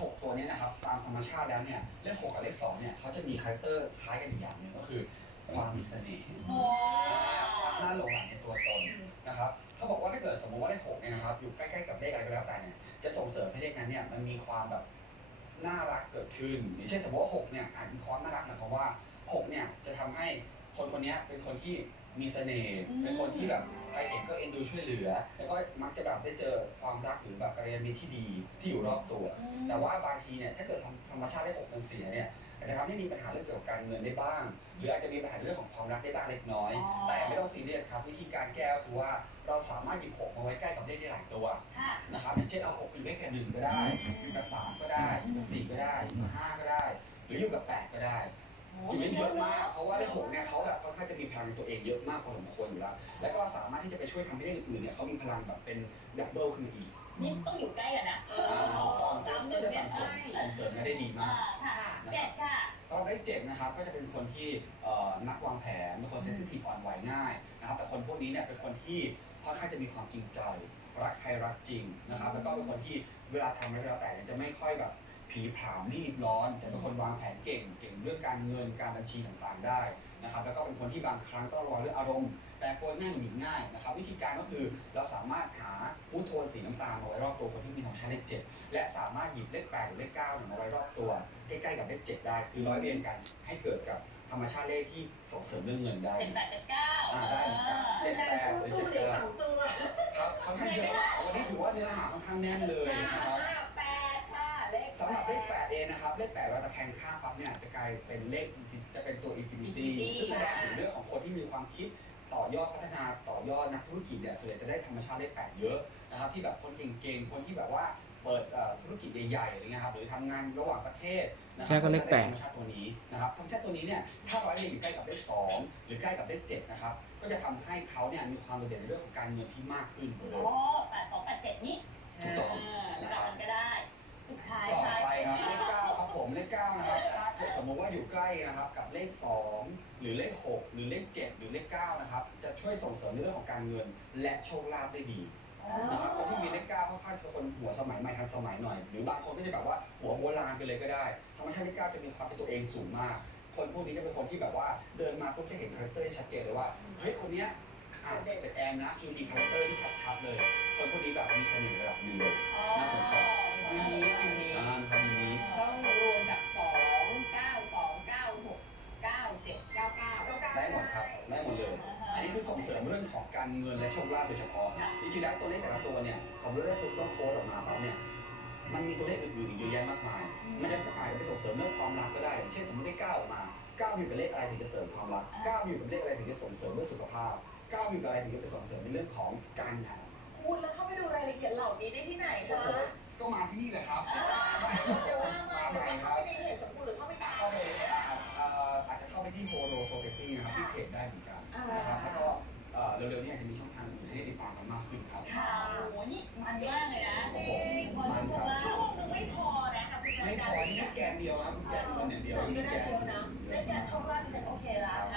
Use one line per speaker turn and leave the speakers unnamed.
หตัวนี้นะครับตามธรรมชาติแล้วเนี่ยเลขหกับเลขสองเนี่ยเขาจะมีคาแรคเตอร์คล้ายกันอีกอย่างหนึ่งก็คือ ความมีเสน่ห์ความน่าหลงใหลในตัวตนนะครับเขาบอกว่าถ้าเกิดสมมติว่าเลขหกเนี่ยนะครับอยู่ใกล้ๆกับเลขอะไรก็แล้วแต่เนี่ยจะส่งเสริมให้เลขนั้นเนี่ยมันมีความแบบน่ารักเกิดขึ้นอย่างเช่นสมมติว่าหกเนี่ยอาจมีความน่ารักหมายความว่าหกเนี่ยจะทำให้คนคนนี้เป็นคนที่ มีเสน่ห์เป็นคนที่แบบใครเห็นก็เอ็นดูช่วยเหลือ แล้วก็มักจะแบบได้เจอความรักหรือแบบการเรียนมีที่ดีที่อยู่รอบตัว แต่ว่าบางทีเนี่ยถ้าเกิดธรรมธรรมชาติได้หกมันเสียเนี่ยอาจจะทำให้มีปัญหาเรื่องเกี่ยวกับการเงินได้บ้าง หรืออาจจะมีปัญหาเรื่องของความรักได้บ้างเล็กน้อย แต่ไม่ต้องซีเรียสครับวิธีการแก้ก็คือว่าเราสามารถหยิบหกมาไว้ใกล้กับเลขได้หลายตัว
ค่ะ
นะครับอย่างเช่นเอาหกอยู่เลขแค่หนึ่งก็ได้อยู่กับสามก็ได้อยู่กับสี่ก็ได้อยู่กับห้าก็ได้ หรืออยู่กับแปดก็ได้ อยู่ไม่เยอะมากเพราะว่าเลขหกเนี่ยเขาแบบค่อนข้างจะมีพลังในตัวเองเยอะมากพอสมควรอยู่แล้ว แล้วก็สามารถที่จะไปช่วยทำให้เลขอื่นๆเนี่ยเขามีพลังแบบเป็นดับเบิลขึ้นมาอีก
นี่ต้องอยู่ใกล้กันนะ
อ่า
สามหนึ่
ก็
ง
จะ
เนี่
สั่
ย
งเสริมส่งเสริมกันได้ดีมา
อ่าก ค่ะเจ็ดค่ะ
สำหรับเลขเจ็ดนะครับก็จะเป็นคนที่เอ่อนักวางแผนเป็นคนเซนซิทีฟอ่อนไหวง่ายนะครับแต่คนพวกนี้เนี่ยเป็นคนที่ค่อนข้างจะมีความจริงใจรักใครรักจริงนะครับแล้วก็เป็นคนที่เวลาทำอะไรก็แล้วแต่เนี่ยจะไม่ค่อยแบบ ผีผามรีบร้อน แต่เป็นคนวางแผนเก่งเก่งเรื่องการเงินการบัญชีต่างๆได้นะครับแล้วก็เป็นคนที่บางครั้งต้องระวังเรื่องอารมณ์แปรปรวนง่ายหงุดหงิดง่ายนะครับวิธีการก็คือเราสามารถหามูทโทนสีน้ำตาลมาไว้รอบตัวคนที่มีธรรมชาติเลขเจ็ดและสามารถหยิบเลขแปดหรือเลขเก้าเนี่ยมาไว้รอบตัวใกล้ๆกับเลขเจ็ดได้ คือร้อยเรียงกันให้เกิดกับธรรมชาติเลขที่ส่งเสริมเรื่องเงินได้
เจ็ดแปดเจ็ดเก้า
อ่าได้เหมือนกันเจ็ดแปดหรือเจ็ดเก้าครับค่อนข้างเยอะมากวันนี้ถือว่าเนื้อหาค่อนข้างแน่นเลยนะครับ
แปดค่ะเลข
สำหรับเลขแปดเองนะครับ เลขแปดเวลาตะแคงข้างปั๊บเนี่ยจะกลายเป็นเลขจะเป็นตัวอินฟินิตี้ซึ่งแสดงถึงเรื่องของคนที่มีความคิดต่อยอดพัฒนาต่อยอดนักธุรกิจเนี่ยส่วนใหญ่จะได้ธรรมชาติเลขแปดเยอะนะครับที่แบบคนเก่งๆคนที่แบบว่าเปิดเอ่อธุรกิจใหญ่ๆอะไรเงี้ยครับหรือทำงานระหว่างประเทศนะครั
แค่ก็เลขแปด
ธรรมชาติตัวนี้นะครับธรรมชาติตัวนี้เนี่ยถ้าร้อยเรียงอยู่ใกล้กับเลขสองหรือใกล้กับเลขเจ็ดนะครับก็จะทำให้เขาเนี่ยมีความโดดเด่นในเรื่องของการเงินที่มากขึ้นกว่าเดิ
โอ้
ม
แปดสองแปดเจ็ดนี่
ถูกต้อง
แล้ว
มมติว่าอยู่ใกล้นะครับกับเลขสองหรือเลขหกหรือเลขเจ็ดหรือเลขเก้านะครับจะช่วยส่งเสริมในเรื่องของการเงิน และโชคลาภได้ดีนะครับคนที่มีเลขเก้าค่อนข้างเป็นคนหัวสมัยใหม่ทันสมัยหน่อย หรือบางคนก็จะแบบว่าหัวโบราณไปเลยก็ได้ธรรมชาติเลขเก้าจะมีความเป็นตัวเองสูงมาก คนพวกนี้จะเป็นคนที่แบบว่าเดินมาปุ๊บจะเห็นคาแรคเตอร์ชัดเจนเลยว่าเฮ้ยคนเนี้ยอะเป็นแอมนะคือมีคาแรคเตอร์ที่ชัดๆเลย คนพวกนี้แบบมีเสน่ห์ระดับหนึ่งเลย นนี้คือส่งเสริมเรื่องของการเงินและโชคลาภโดยเฉพาะจริงๆแล้วตัวเลขแต่ละตัวเนี่ยสมมติว่า personal code ออกมาแล้วเนี่ยมันมีตัวเลขอื่นๆอีกเยอะแยะมากมาย มันจะอาจจะไปส่งเสริมเรื่องความรักก็ได้อย่างเช่นสมมติได้เก้าออกมาเก้าอยู่กับเลขอะไรถึงจะเสริมความรักเก้าอยู่กับเลขอะไรถึงจะส่งเสริมเรื่องสุขภาพเก้าอยู่กับอะไรถึงจะไปส่งเสริมในเรื่องของการงาน
คุณแล้วเข้าไปดูรายละเอียดเหล่านี้ได้ที่ไหน
โอ้
คะ
โหก็มาที่นี่เลยครับ
เดี๋ยวว่ามา
มา
เดี๋ยว
ใหม่ค
เข้า
รับ
ไปในเพจสมบูรณ์หรือเข้าไปตาม
เข้าไปเอ่ออาจจะเข้าไปที่โฮโลโซเฟตี้นะครับที่เพจได้เหมือนกันนะครับแล้วก็ เอ่อเร็วๆนี้อาจจะมีช่องทางอื่นให้ติดตามกันมากขึ้นครับ
ค่ะโอ้โหนี่มันมากเลยนะ
โอ้โห
พอรู้ว่า
ชั่วโมงนึงไม่พอนะทำเป็น
ไม่
ราย
พ
การ
อนี่แค่แกนเดียวครับแกนเงินอย่างเดียว
ก็
นี่
ได้
แกน
เยอะนะได้แกนโชคลาภดิฉันโอเคแล้ว
เอ